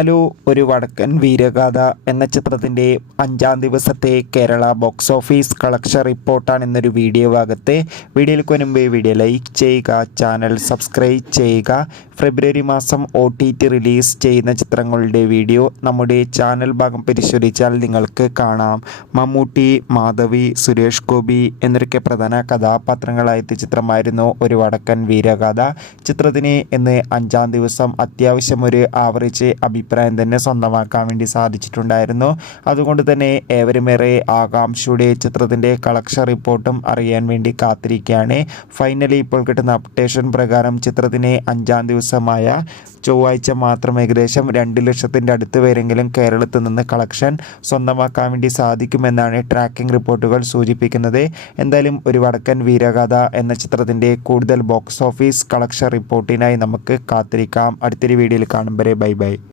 Hello, ഒരു വടക്കൻ വീരഗാഥ എന്ന ചിത്രത്തിൻ്റെ 5-ാം ദിവസത്തെ കേരള ബോക്സ് ഓഫീസ് കളക്ഷൻ റിപ്പോർട്ടാണ് ഇന്നൊരു വീഡിയോ ഭാഗത്ത്. വീഡിയോയിലേക്ക് മുൻപ് വീഡിയോ ലൈക്ക് ചെയ്യുക, ചാനൽ സബ്സ്ക്രൈബ് ചെയ്യുക. ഫെബ്രുവരി മാസം OTT റിലീസ് ചെയ്യുന്ന ചിത്രങ്ങളുടെ വീഡിയോ നമ്മുടെ ചാനൽ ഭാഗം പരിശോധിച്ചാൽ നിങ്ങൾക്ക് കാണാം. മമ്മൂട്ടി, മാധവി, സുരേഷ് ഗോപി എന്നൊക്കെ പ്രധാന കഥാപാത്രങ്ങളായെത്തിയ ചിത്രമായിരുന്നു ഒരു വടക്കൻ വീരഗാഥ. ചിത്രത്തിന് ഇന്ന് 5-ാം ദിവസം അത്യാവശ്യം ഒരു ആവറേജ് അഭിപ്രായം തന്നെ സ്വന്തമാക്കാൻ വേണ്ടി സാധിച്ചിട്ടുണ്ടായിരുന്നു. അതുകൊണ്ട് തന്നെ ഏവരുമേറെ ആകാംക്ഷയുടെ ചിത്രത്തിൻ്റെ കളക്ഷൻ റിപ്പോർട്ടും അറിയാൻ വേണ്ടി കാത്തിരിക്കുകയാണ്. ഫൈനലി ഇപ്പോൾ കിട്ടുന്ന അപ്ഡേഷൻ പ്രകാരം ചിത്രത്തിന് 5-ാം ദിവസമായ ചൊവ്വാഴ്ച മാത്രം ഏകദേശം 2 ലക്ഷത്തിൻ്റെ അടുത്ത് പേരെങ്കിലും കേരളത്തിൽ നിന്ന് കളക്ഷൻ സ്വന്തമാക്കാൻ വേണ്ടി സാധിക്കുമെന്നാണ് ട്രാക്കിംഗ് റിപ്പോർട്ടുകൾ സൂചിപ്പിക്കുന്നത്. എന്തായാലും ഒരു വടക്കൻ വീരഗാഥ എന്ന ചിത്രത്തിൻ്റെ കൂടുതൽ ബോക്സ് ഓഫീസ് കളക്ഷൻ റിപ്പോർട്ടിനായി നമുക്ക് കാത്തിരിക്കാം. അടുത്തൊരു വീഡിയോയിൽ കാണും വരെ ബൈ ബൈ.